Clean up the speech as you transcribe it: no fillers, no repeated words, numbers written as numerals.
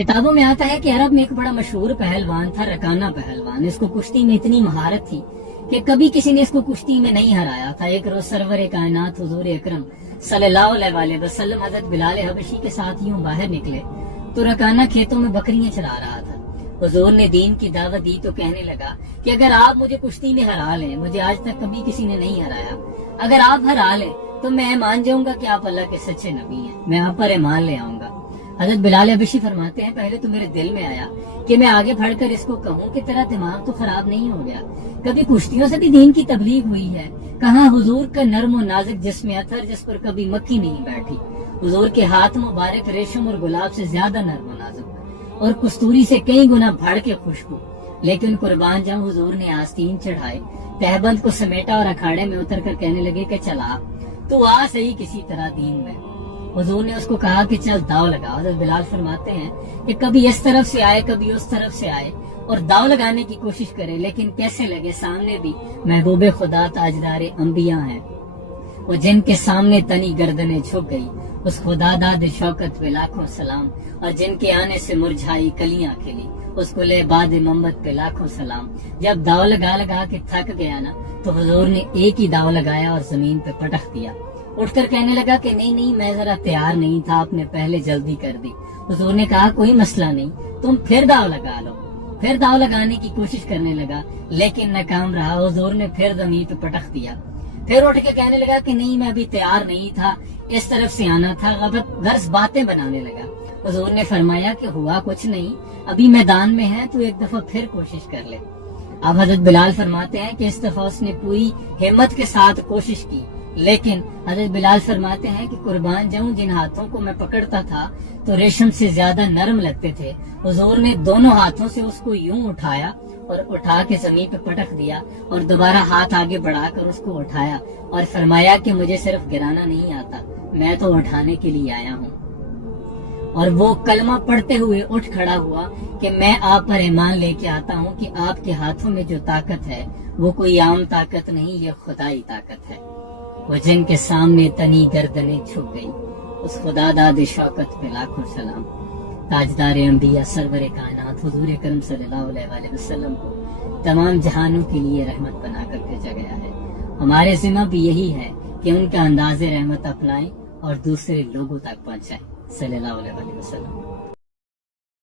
किताबों में आता है कि अरब में एक बड़ा मशहूर पहलवान था, रकाना पहलवान। इसको कुश्ती में इतनी महारत थी कि कभी किसी ने इसको कुश्ती में नहीं हराया था। एक रोज सरवर कायनात हुजूर अकरम सल्लल्लाहु अलैहि वसल्लम हज़रत बिलाल हबशी के साथ यूं बाहर निकले तो रकाना खेतों में बकरियां चरा रहा था। हुजूर ने दीन की दावत दी तो कहने लगा कि अगर आप मुझे कुश्ती में हरा लें, मुझे आज तक कभी किसी ने नहीं हराया, अगर आप हरा लें तो मैं मान जाऊंगा कि आप अल्लाह के सच्चे नबी हैं, मैं आप पर ईमान ले आऊंगा। हजरत बिलाल हबशी फरमाते हैं, पहले तो मेरे दिल में आया कि मैं आगे बढ़कर इसको कहूं कि तेरा दिमाग तो खराब नहीं हो गया, कभी कुश्तियों से भी दीन की तबलीग हुई है। कहाँ हुजूर का नर्म और नाजुक जिस्म अथर जिस पर कभी मक्खी नहीं बैठी। हुजूर के हाथ मुबारक रेशम और गुलाब से ज्यादा नर्म और नाजुक और कस्तूरी से कई गुना बढ़ के खुशबू। लेकिन कुर्बान जाऊं, हुजूर ने आस्तीन चढ़ाए, तहबंद को समेटा और अखाड़े में उतर कर कहने लगे कि चला तू आ सही किसी तरह दीन में। हुजूर ने उसको कहा कि चल दाव लगा। हज़रत बिलाल फरमाते हैं कि कभी इस तरफ से आए कभी उस तरफ से आए और दाव लगाने की कोशिश करे, लेकिन कैसे लगे, सामने भी महबूब खुदा ताजदार अंबिया हैं, वो जिनके सामने तनी गर्दने झुक गई, उस खुदा दाद शौकत पे लाखों सलाम, और जिनके आने से मुरझाई कलियां खिली, उसको ले बाद मोहम्मद पे लाखों सलाम। जब दाव लगा लगा के थक गया ना तो हुजूर ने एक ही दाव लगाया और जमीन पे पटक दिया। उठकर कहने लगा कि नहीं नहीं, मैं जरा तैयार नहीं था, आपने पहले जल्दी कर दी। हुजूर ने कहा कोई मसला नहीं, तुम फिर दाव लगा लो। फिर दाव लगाने की कोशिश करने लगा लेकिन नाकाम रहा। हुजूर ने फिर जमीन पे पटक दिया। फिर उठ के कहने लगा कि नहीं, मैं अभी तैयार नहीं था, इस तरफ से आना था। गर्ज बातें बनाने लगा। हुजूर ने फरमाया कि हुआ कुछ नहीं, अभी मैदान में है तो एक दफा फिर कोशिश कर ले। अब हजरत बिलाल फरमाते हैं कि इस दफा उसने पूरी हिम्मत के साथ कोशिश की, लेकिन हजरत बिलाल फरमाते हैं कि कुर्बान जाऊं, जिन हाथों को मैं पकड़ता था तो रेशम से ज्यादा नरम लगते थे। हुजूर ने दोनों हाथों से उसको यूं उठाया और उठा के जमीन पे पटक दिया और दोबारा हाथ आगे बढ़ाकर उसको उठाया और फरमाया कि मुझे सिर्फ गिराना नहीं आता, मैं तो उठाने के लिए आया हूँ। और वो कलमा पढ़ते हुए उठ खड़ा हुआ कि मैं आप पर ईमान लेके आता हूँ कि आपके हाथों में जो ताकत है वो कोई आम ताकत नहीं, ये खुदाई ताकत है। वो जिनके सामने तनी गर्दने झुक गई, उस खुदा दाद शौकत पे लाखों सलाम। ताजदार अंबिया सरवर कायनात हुजूर अकरम सल्लल्लाहु अलैहि वसल्लम को तमाम जहानों के लिए रहमत बना कर भेजा गया है। हमारे जिम्मा भी यही है कि उनका अंदाज़े रहमत अपनाएं और दूसरे लोगों तक पहुंचाएं। सल्लल्लाहु अलैहि वसल्लम।